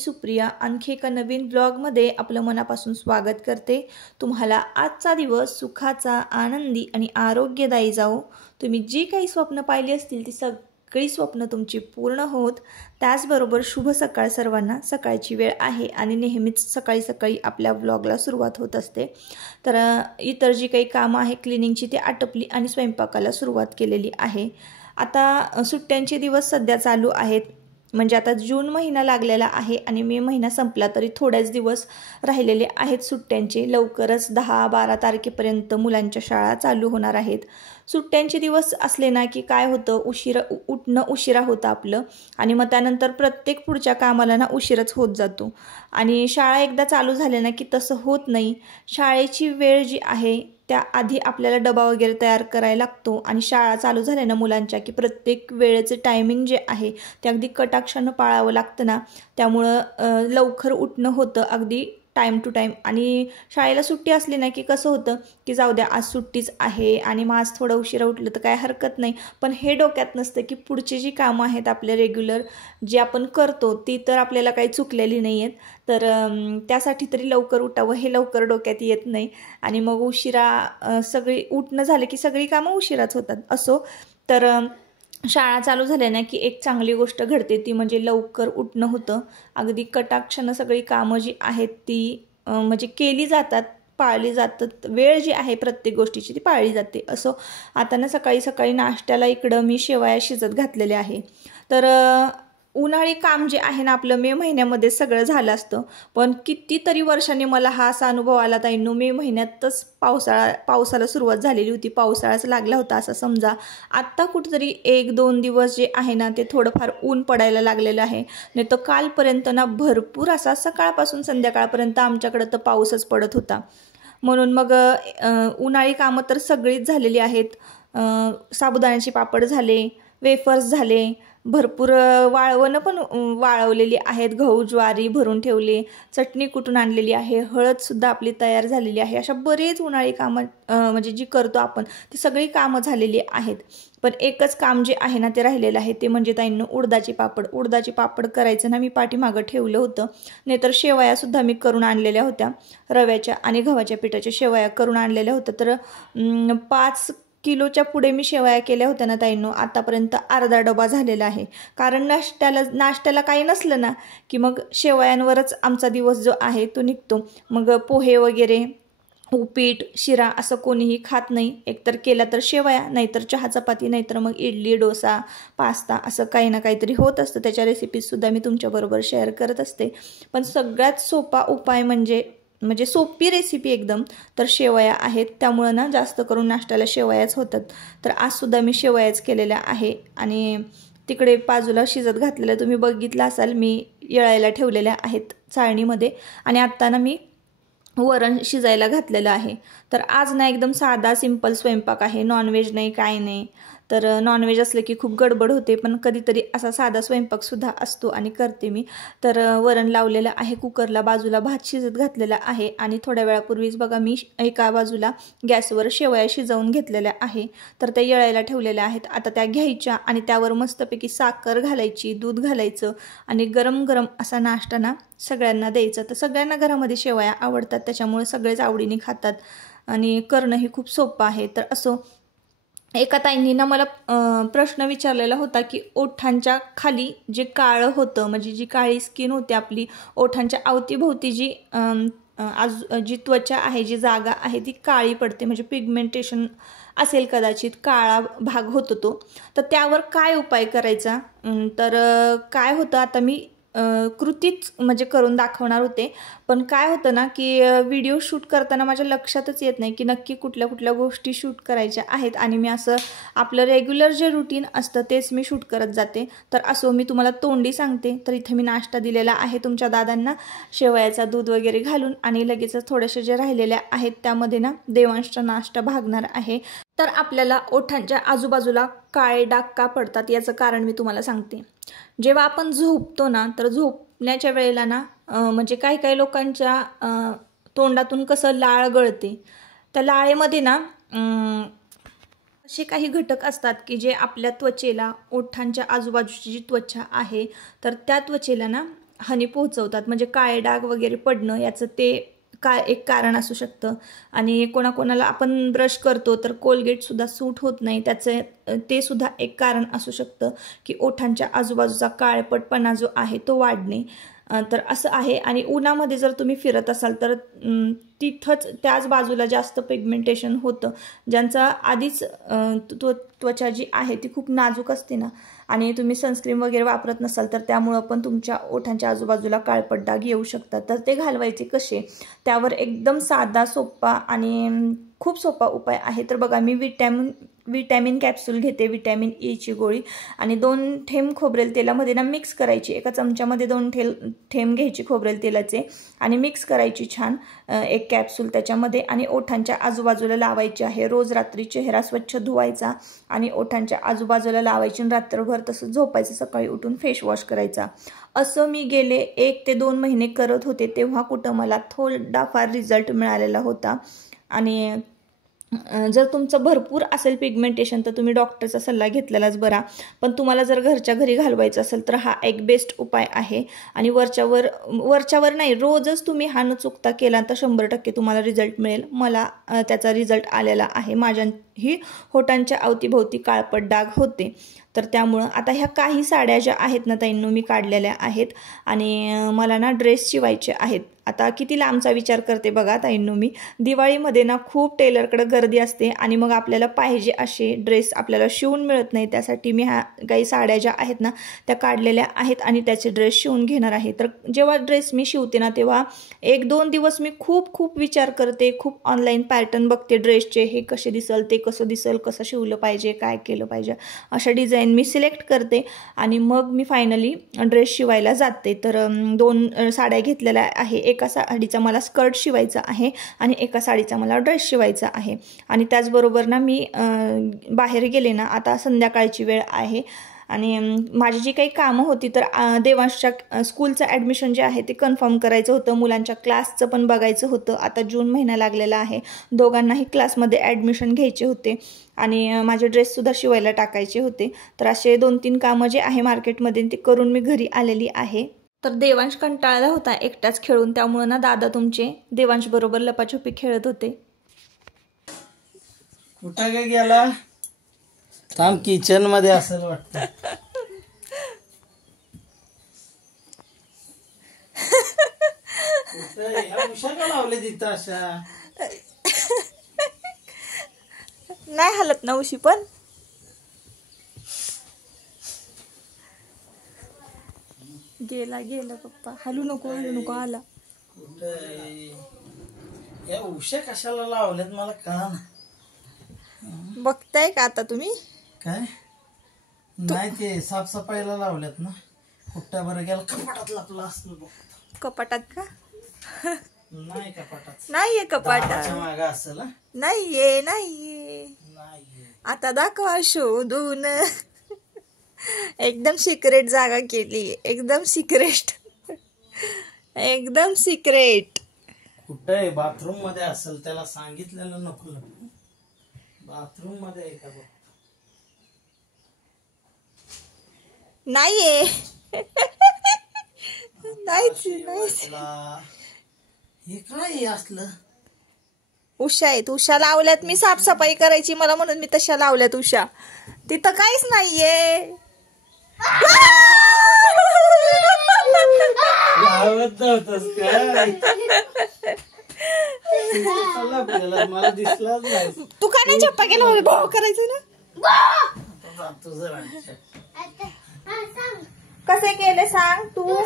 सुप्रिया आणखी एका नवीन ब्लॉगमध्ये आपलं मनापासून स्वागत करते। तुम्हाला आजचा दिवस सुखाचा, आनंदी आणि आरोग्यदायी जाओ। तुम्ही जी काही स्वप्न पाहिली असतील ती सगळी स्वप्न तुमची पूर्ण होत। त्याचबरोबर शुभ सकाळ सर्वांना। सकाळची वेळ आहे आणि नेहमीच सकाळी सकाळी आपल्या ब्लॉगला सुरुवात होत असते। तर इतर जी काही कामं आहे क्लिनिंगची ती आटपली आणि स्वयंपाकाला सुरुवात केलेली आहे। आता सुट्ट्यांचे दिवस सध्या चालू आहेत। म्हणजे आता जून महिना लागलेला आहे आणि मे महिना संपला तरी थोडेच दिवस राहिलेले आहेत सुट्ट्यांचे। लवकरच 10-12 तारखेपर्यंत मुलांच्या शाळा चालू होणार आहेत। सुट्ट्यांचे दिवस असले ना की काय होतं, उठणं उशिरा होतं आपलं आणि मग त्यानंतर प्रत्येक पुढच्या कामाला ना उशीरच होत जातो। आणि शाळा एकदा चालू झाल्या ना की तसं होत नाही। शाळेची वेळ जी आहे त्याआधी आपल्याला डबा वगैरे तयार करायला लागतो आणि शाळा चालू झाल्या ना मुलांच्या की प्रत्येक वेळेचे टायमिंग जे आहे ते अगदी कटाक्षानं पाळावं लागतं ना। त्यामुळं लवकर उठणं होतं अगदी टाईम टू टाईम। आणि शाळेला सुट्टी असली ना की कसं होतं की जाऊ द्या आज सुट्टीच आहे आणि मग आज थोडं उशिरा उठलं तर काय हरकत नाही। पण हे डोक्यात नसतं की पुढची जी कामं आहेत आपले रेग्युलर जे आपण करतो ती तर आपल्याला काही चुकलेली नाही आहेत। तर त्यासाठी तरी लवकर उठावं हे लवकर डोक्यात येत नाही आणि मग उशिरा सगळी उठणं झालं की सगळी कामं उशिराच होतात। असो तर शाळा चालू झाल्या ना की एक चांगली गोष्ट घडते ती म्हणजे लवकर उठणं होतं। अगदी कटाक्षानं सगळी कामं जी आहेत ती म्हणजे केली जातात, पाळली जातात। वेळ जी आहे प्रत्येक गोष्टीची ती पाळली जाते। असो आता ना सकाळी सकाळी नाश्त्याला इकडं मी शेवया शिजत घातलेले आहे। तर उन्हाळी काम जे आहे ना आपलं मे महिन्यामध्ये सगळं झालं असतं, पण कितीतरी वर्षांनी मला हा असा अनुभव आला ताईंनो, मे महिन्यातच पावसाला सुरुवात झालेली होती, पावसाळाच लागला होता असं समजा। आत्ता कुठेतरी 1-2 दिवस जे आहे ना ते थोडंफार ऊन पडायला लागलेलं आहे। नाही तर कालपर्यंत ना भरपूर असा सकाळपासून संध्याकाळपर्यंत आमच्याकडे तर पाऊसच पडत होता। म्हणून मग उन्हाळी कामं तर सगळीच झालेली आहेत। साबुदाण्याचे पापड झाले, वेफर्स झाले, भरपूर वाळवणं पण वाळवलेली आहेत, गहू ज्वारी भरून ठेवले, चटणी कुटून आणलेली आहे, हळदसुद्धा आपली तयार झालेली आहे। अशा बरेच उन्हाळी कामं म्हणजे जी करतो आपण ती सगळी कामं झालेली आहेत। पण एकच काम जे आहे ना ते राहिलेलं आहे ते म्हणजे ताईंनो उडदाचे पापड। उडदाचे पापड करायचं ना मी पाठीमागं ठेवलं होतं। नाहीतर शेवयासुद्धा मी करून आणलेल्या होत्या, रव्याच्या आणि गव्हाच्या पिठाच्या शेवया करून आणलेल्या होत्या। तर 5 किलोच्या पुढे मी शेवया केल्या होत्या ना ताईंनो, आतापर्यंत अर्धा डबा झालेला आहे। कारण नाश्त्याला काही नसलं ना की मग शेवयांवरच आमचा दिवस जो आहे तो निघतो। मग पोहे वगैरे, उपीट, शिरा असं कोणीही खात नाही। एकतर केला तर शेवया, नाहीतर चहा चपाती, नाहीतर मग इडली, डोसा, पास्ता असं काही ना काहीतरी होत असतं। त्याच्या रेसिपीजसुद्धा मी तुमच्याबरोबर शेअर करत असते। पण सगळ्यात सोपा उपाय म्हणजे सोपी रेसिपी एकदम तर शेवया आहेत। त्यामुळं ना जास्त करून नाश्त्याला शेवयाच होतात। तर आजसुद्धा मी शेवयाच केलेल्या आहे आणि तिकडे बाजूला शिजत घातलेल्या तुम्ही बघितलं असाल मी येळायला ठेवलेल्या आहेत चाळणीमध्ये। आणि आत्ता ना मी वरण शिजायला घातलेलं आहे। तर आज ना एकदम साधा सिंपल स्वयंपाक आहे, नॉनव्हेज नाही काय नाही। तर नॉनव्हेज असलं की खूप गडबड होते, पण कधीतरी असा साधा स्वयंपाकसुद्धा असतो आणि करते मी। तर वरण लावलेलं आहे कुकरला, बाजूला भात शिजत घातलेला आहे आणि थोड्या वेळापूर्वीच बघा मी एका बाजूला गॅसवर शेवया शिजवून घेतलेल्या आहे। तर त्या येळायला ठेवलेल्या आहेत। आता त्या घ्यायच्या आणि त्यावर मस्तपैकी साखर घालायची, दूध घालायचं आणि गरम गरम असा नाश्ता ना सगळ्यांना द्यायचं। तर सगळ्यांना घरामध्ये शेवया आवडतात, त्याच्यामुळे सगळेच आवडीने खातात आणि करणंही खूप सोपं आहे। तर असो एका ताईंनी ना मला प्रश्न विचारलेला होता की ओठांच्या खाली जे काळं होतं म्हणजे जी काळी स्किन होती आपली, ओठांच्या अवतीभोवती जी त्वचा आहे, जी जागा आहे ती काळी पडते, म्हणजे पिगमेंटेशन असेल कदाचित, काळा भाग होतो तो। तर त्यावर काय उपाय करायचा? तर काय होतं आता मी कृतीच म्हणजे करून दाखवणार होते। पण काय होतं ना की व्हिडिओ शूट करताना माझ्या लक्षातच येत नाही की नक्की कुठल्या कुठल्या गोष्टी शूट करायच्या आहेत आणि मी असं आपलं रेग्युलर जे रुटीन असतं तेच मी शूट करत जाते। तर असो मी तुम्हाला तोंडी सांगते। तर इथे मी नाश्ता दिलेला आहे तुमच्या दादांना, शेवयाचा दूध वगैरे घालून आणि लगेचच थोड्याशा जे राहिलेल्या आहेत त्यामध्ये ना देवांशचा नाश्ता भागणार आहे। तर आपल्याला ओठांच्या आजूबाजूला काळे डाग का पडतात याचं कारण मी तुम्हाला सांगते। जेव्हा आपण झोपतो ना तर झोपण्याच्या वेळेला ना म्हणजे काही काही लोकांच्या तोंडातून कसं लाळ गळते, त्या लाळेमध्ये ना असे काही घटक असतात की जे आपल्या त्वचेला, ओठांच्या आजूबाजूची जी त्वचा आहे तर त्या त्वचेला ना हानी पोहोचवतात, म्हणजे काळे डाग वगैरे पडणं याचं ते एक कारण असू शकतं. आणि कोणाकोणाला आपण ब्रश करतो तर कोलगेटसुद्धा सूट होत नाही, त्याचं ते सुद्धा एक कारण असू शकतं की ओठांच्या आजूबाजूचा काळपटपणा जो आहे तो वाढणे. तर असं आहे. आणि उन्हामध्ये जर तुम्ही फिरत असाल तर तिथंच त्याच बाजूला जास्त पिगमेंटेशन होतं. ज्यांचा आधीच त्वचा जी आहे ती खूप नाजूक असते ना, आणि तुम्ही सनस्क्रीन वगैरे वापरत नसाल तर त्यामुळं पण तुमच्या ओठांच्या आजूबाजूला काळपट डाग येऊ शकतात. तर ते घालवायचे कसे, त्यावर एकदम साधा, सोपा आणि खूप सोपा उपाय आहे. तर बघा, मी विटॅमिन कॅप्सूल घेते, विटॅमिन ईची गोळी, आणि 2 थेंब खोबरेल तेलामध्ये ना मिक्स करायची. एका चमच्यामध्ये 2 थेंब घ्यायची खोबरेल तेलाचे आणि मिक्स करायची छान एक कॅप्सूल त्याच्यामध्ये, आणि ओठांच्या आजूबाजूला लावायची आहे. रोज रात्री चेहरा स्वच्छ धुवायचा आणि ओठांच्या आजूबाजूला लावायची, रात्रभर तसं झोपायचं, सकाळी उठून फेस वॉश करायचा. असं मी गेले 1 ते 2 महिने करत होते, तेव्हा कुठं मला थोडाफार रिझल्ट मिळालेला होता. आणि जर तुमचं भरपूर असेल पिगमेंटेशन तर तुम्ही डॉक्टरचा सल्ला घेतलेलाच बरा, पण तुम्हाला जर घरच्या घरी घालवायचं असेल तर हा एक बेस्ट उपाय आहे. आणि वरच्यावर नाही, रोजच तुम्ही हा न चुकता केला तर 100% तुम्हाला रिझल्ट मिळेल. मला त्याचा रिझल्ट आलेला आहे. माझ्याही होटांच्या अवतीभोवती काळपट डाग होते. तर त्यामुळं आता ह्या काही साड्या ज्या आहेत ना ताईंनो, मी काढलेल्या आहेत, आणि मला ना ड्रेस शिवायचे आहेत. आता किती लांबचा विचार करते बघा ताईंनो मी. दिवाळीमध्ये ना खूप टेलरकडे गर्दी असते, आणि मग आपल्याला पाहिजे असे ड्रेस आपल्याला शिवून मिळत नाही. त्यासाठी मी ह्या काही साड्या ज्या आहेत ना त्या काढलेल्या आहेत आणि त्याचे ड्रेस शिवून घेणार आहे. तर जेव्हा ड्रेस मी शिवते ना तेव्हा 1-2 दिवस मी खूप विचार करते, खूप ऑनलाईन पॅटर्न बघते ड्रेसचे, हे कसे दिसल, ते कसं दिसल, कसं शिवलं पाहिजे, काय केलं पाहिजे, अशा डिझाईन मी सिलेक्ट करते आणि मग मी फायनली ड्रेस शिवायला जाते. तर 2 साड्या घेतलेल्या आहे. एका साडीचा मला स्कर्ट शिवायचा आहे आणि एका साडीचा मला ड्रेस शिवायचा आहे. आणि त्याचबरोबर ना मी बाहेर गेले ना, आता संध्याकाळची वेळ आहे आणि माझी जी काही कामं होती तर देवांशच्या स्कूलचं ॲडमिशन जे आहे ते कन्फर्म करायचं होतं, मुलांच्या क्लासचं पण बघायचं होतं. आता जून महिना लागलेला आहे, दोघांनाही क्लासमध्ये ॲडमिशन घ्यायचे होते आणि माझे ड्रेससुद्धा शिवायला टाकायचे होते. तर असे 2-3 कामं जे आहे मार्केटमध्ये ते करून मी घरी आलेली आहे. तर देवांश कंटाळला होता एकटाच खेळून, त्यामुळे ना दादा तुमचे देवांश बरोबर लपाछुपी खेळत होते. कुठं काय गेला? थांब, किचन मध्ये असेल वाटतं. उषा का लावले तिथं अशा? नाही हलत ना उशी पण. गेला पप्पा, हलू नको आला. या उषा कशाला लावल्यात मला कळना. बघताय का आता तुम्ही? काय नाही, ते साफसफाईला लावल्यात ना. कुठ्या बरं गेला? कपाटात लपला असतो बघ. कपाटात का? नाही कपाटात, नाहीये कपाटात. माग असेल. नाहीये. आता दाखवा शोधून. एकदम सिक्रेट जागा केली, एकदम सिक्रेट. कुठे आहे? बाथरूम मध्ये असेल, त्याला सांगितलेलं नको. बाथरूम मध्ये आहे का बघ. नाहीये. नाहीच. हे काय असलं? उषा आहेत, उषा लावल्यात. मी साफसफाई करायची मला म्हणून मी तशा लावल्यात उषा. तिथं काहीच नाहीये. मला दिसलाच नाही. तू का नाही चप्पा केला? भाऊ करायचं ना. कसे केले सांग तू?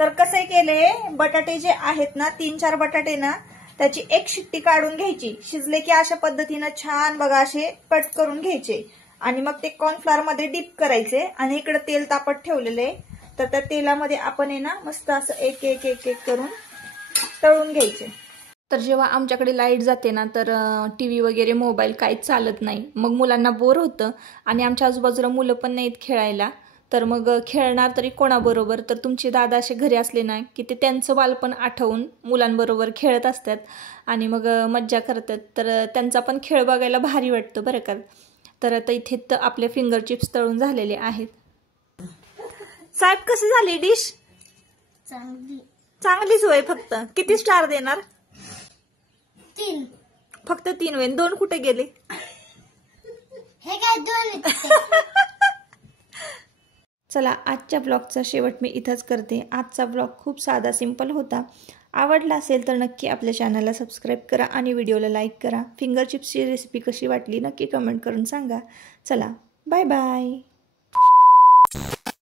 तर कसे केले, बटाटे जे आहेत ना, 3-4 बटाटे ना, त्याची एक शिट्टी काढून घ्यायची. शिजले की अशा पद्धतीनं छान बघा असे कट करून घ्यायचे आणि मग ते कॉर्नफ्लॉवर मध्ये डीप करायचे. आणि इकडे तेल तापत ठेवलेले, तर त्या तेलामध्ये आपण आहे ना मस्त असं एक करून तळून घ्यायचे. तर जेव्हा आमच्याकडे लाईट जाते ना तर TV वगैरे मोबाईल काहीच चालत नाही. मग मुलांना बोर होतं आणि आमच्या आजूबाजूला मुलं पण नाहीत खेळायला. तर मग खेळणार तरी कोणाबरोबर? तर तुमचे दादा असे घरी असले ना की ते त्यांचं बालपण आठवून मुलांबरोबर खेळत असतात आणि मग मज्जा करतात. तर त्यांचा पण खेळ बघायला भारी वाटतं बरं का. तर आता इथे तर आपले फिंगर चिप्स तळून झालेले आहेत. साहेब कशी झाली डिश? चांगली. चांगलीच होय. फक्त किती स्टार देणार? 3. फक्त 3 होय. 2 कुठे गेले? हे काय 2? चला, आजच्या ब्लॉगचा शेवट मी इथंच करते. आजचा ब्लॉग खूप साधा सिंपल होता. आवडला असेल तर नक्की आपल्या चॅनलला सबस्क्राईब करा आणि व्हिडिओला लाईक करा. फिंगर चिप्सची रेसिपी कशी वाटली नक्की कमेंट करून सांगा. चला, बाय बाय.